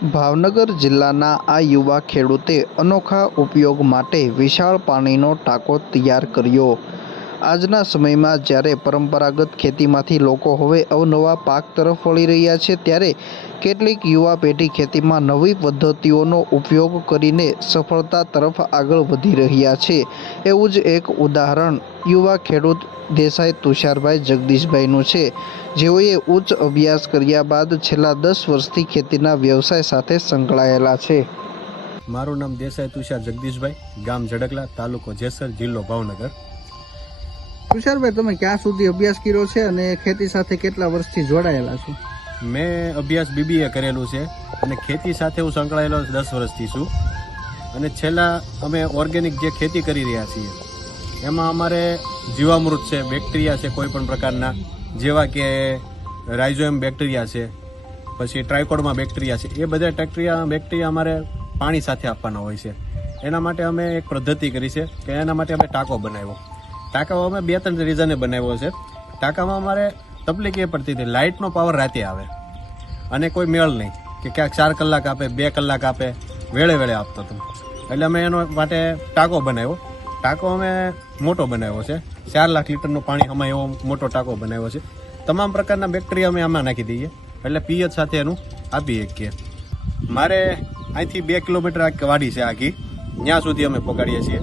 ભાવનગર જિલ્લાના આ યુવા ખેડૂતે અનોખા ઉપયોગ માટે વિશાળ પાણીનો ટાંકો તૈયાર કર્યો। આજના સમયમાં જ્યારે પરંપરાગત ખેતીમાંથી લોકો હવે અવનવા પાક તરફ વળી રહ્યા છે, ત્યારે કેટલીક યુવા પેઢી ખેતીમાં નવી પદ્ધતિઓનો ઉપયોગ કરીને સફળતા તરફ આગળ વધી રહ્યા છે। એવું જ એક ઉદાહરણ યુવા ખેડૂત દેસાઈ તુષારભાઈ જગદીશભાઈનું છે, જેઓએ ઉચ્ચ અભ્યાસ કર્યા બાદ છેલ્લા 10 વર્ષથી ખેતીના વ્યવસાય સાથે સંકળાયેલા છે। મારું નામ દેસાઈ તુષાર જગદીશભાઈ, ગામ ઝડકલા, તાલુકો જેસર, જિલ્લો ભાવનગર। તુષારભાઈ, તમે ક્યાં સુધી અભ્યાસ કર્યો છે અને ખેતી સાથે કેટલા વર્ષથી જોડાયેલા છો? મેં અભ્યાસ BBA કરેલું છે અને ખેતી સાથે હું સંકળાયેલો 10 વર્ષથી છું। અને છેલ્લા અમે ઓર્ગેનિક જે ખેતી કરી રહ્યા છીએ એમાં અમારે જીવામૃત છે, બેક્ટેરિયા છે કોઈ પણ પ્રકારના, જેવા કે રાઇઝોએમ બેક્ટેરિયા છે, પછી ટ્રાયકોડમાં બેક્ટેરિયા છે, એ બધા બેક્ટેરિયા અમારે પાણી સાથે આપવાના હોય છે। એના માટે અમે એક પદ્ધતિ કરી છે કે એના માટે અમે ટાંકો બનાવ્યો। ટાંકાઓ અમે 2-3 રીઝને બનાવ્યો છે। ટાંકામાં અમારે તકલીફ એ પડતી હતી, લાઇટનો પાવર રાતે આવે અને કોઈ મેળ નહીં કે ક્યાંક 4 કલાક આપે, 2 કલાક આપે, વેળે આપતો હતો। એટલે અમે એનો માટે ટાંકો બનાવ્યો। ટાંકો અમે મોટો બનાવ્યો છે, 4 લાખ લીટરનું પાણી અમે એવો મોટો ટાંકો બનાવ્યો છે। તમામ પ્રકારના બેક્ટેરિયા અમે આમાં નાખી દઈએ એટલે પીએચ સાથે એનું આપી શકીએ। મારે અહીંથી 2 કિલોમીટર વાડી છે આખી, ત્યાં સુધી અમે પહોંચાડીએ છીએ।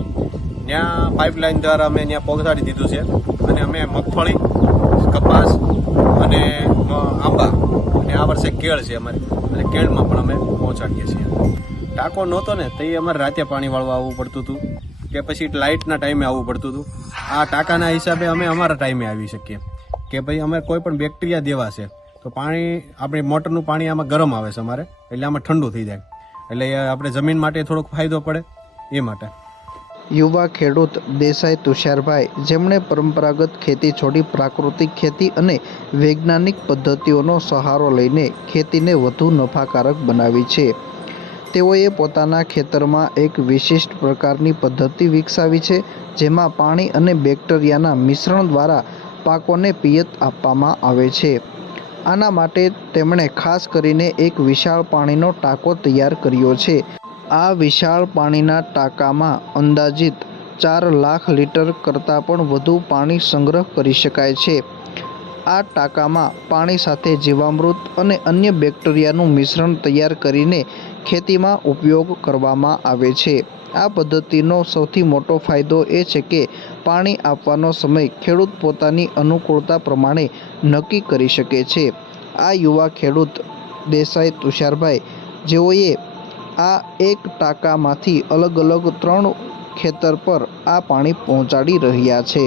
ત્યાં પાઇપલાઇન દ્વારા અમે ત્યાં પહોંચાડી દીધું છે અને અમે મગફળી, કપાસ અને આંબા અને આ વર્ષે કેળ છે અમારે, એટલે કેળમાં પણ અમે પહોંચાડીએ છીએ। ટાંકો નહોતો ને તો એ અમારે રાતે પાણી વાળવા આવવું પડતું હતું કે પછી લાઇટના ટાઈમે આવવું પડતું હતું। આ ટાંકાના હિસાબે અમે અમારા ટાઈમે આવી શકીએ કે ભાઈ અમે કોઈ પણ બેક્ટેરિયા દેવા છે તો પાણી, આપણી મોટરનું પાણી આમાં ગરમ આવે છે અમારે, એટલે આમાં ઠંડુ થઈ જાય, એટલે આપણે જમીન માટે થોડોક ફાયદો પડે એ માટે। યુવા ખેડૂત દેસાઈ તુષારભાઈ, જેમણે પરંપરાગત ખેતી છોડી પ્રાકૃતિક ખેતી અને વૈજ્ઞાનિક પદ્ધતિઓનો સહારો લઈને ખેતીને વધુ નફાકારક બનાવી છે। તેઓએ પોતાના ખેતરમાં એક વિશિષ્ટ પ્રકારની પદ્ધતિ વિકસાવી છે, જેમાં પાણી અને બેક્ટેરિયાના મિશ્રણ દ્વારા પાકોને પિયત આપવામાં આવે છે। આના માટે તેમણે ખાસ કરીને એક વિશાળ પાણીનો ટાંકો તૈયાર કર્યો છે। આ વિશાળ પાણીના ટાંકામાં અંદાજિત 4 લાખ લીટર કરતાં પણ વધુ પાણી સંગ્રહ કરી શકાય છે। આ ટાંકામાં પાણી સાથે જીવામૃત અને અન્ય બેક્ટેરિયાનું મિશ્રણ તૈયાર કરીને ખેતીમાં ઉપયોગ કરવામાં આવે છે। આ પદ્ધતિનો સૌથી મોટો ફાયદો એ છે કે પાણી આપવાનો સમય ખેડૂત પોતાની અનુકૂળતા પ્રમાણે નક્કી કરી શકે છે। આ યુવા ખેડૂત દેસાઈ તુષારભાઈ, જેઓએ આ એક ટાંકામાંથી અલગ 3 ખેતર પર આ પાણી પહોંચાડી રહ્યા છે।